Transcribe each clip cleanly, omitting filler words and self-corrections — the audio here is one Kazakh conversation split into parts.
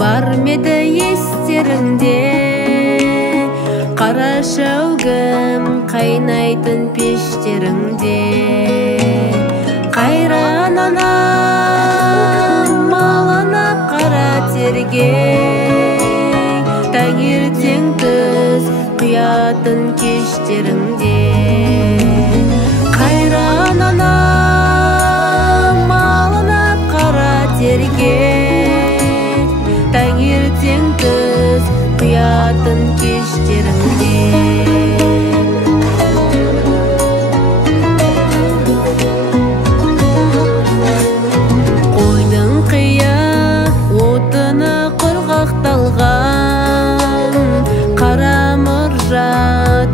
Бар меді естеріңде, қара шәугім қайнайтын пештеріңде. Қайран анам малынып қара терге, таңертең түс құятын кештеріңде. Қайран анам малынып қара терге, таңертең түс құятын кештеріңде. Қойдың қия отыны құрғақталған, қара мұржа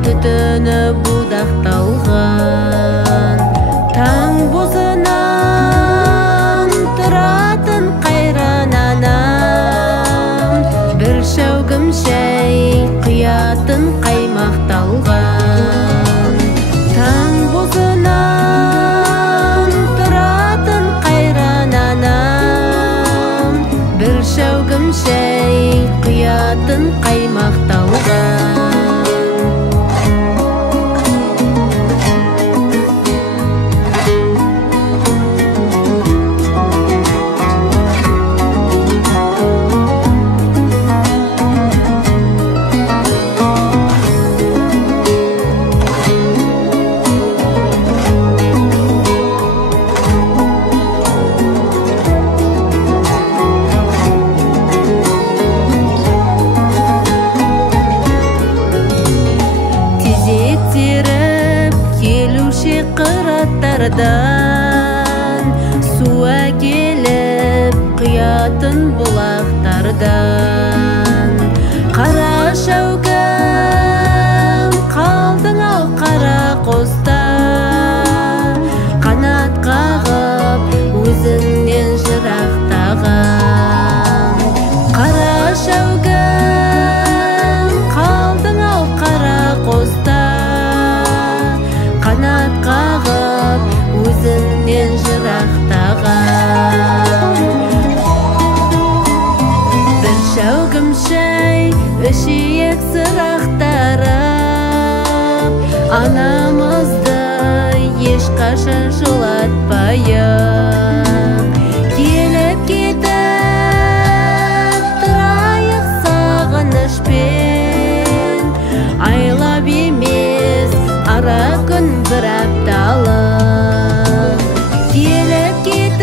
түтіні будақталған. Таң бозынан тұратын қайран анам, бір шәугім шәй құятын қаймақталған. Таң бозынан тұратын қайран анам, бір шәугім шәй құятын қаймақталған. Қыраттардан су әкеліп құятын бұлақтардан. Қара шәугім қалдың ау қара қоста, қанат қағып өзіңнен жырақтаған. Қара шәугім қалдың ау қара қоста, қанат қағып өзіңнен жырақтаған. Бір шәугім шәй ішейік сырақтарып, анамызды ешқашан жылатпайық. Келіп кетіп тұрайық сағынышпен, айлап емес ара күн бір апталық. Келіп кетіп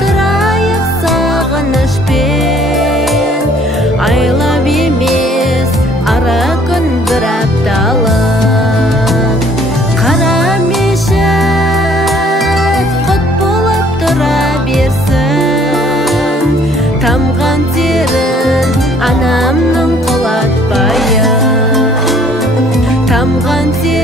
тұрайық сағынышпен, айлап емес ара күн бір апталық. Қара мешіт құт болып тұра берсін, тамған терін анамның құлатпайын. Тамған терін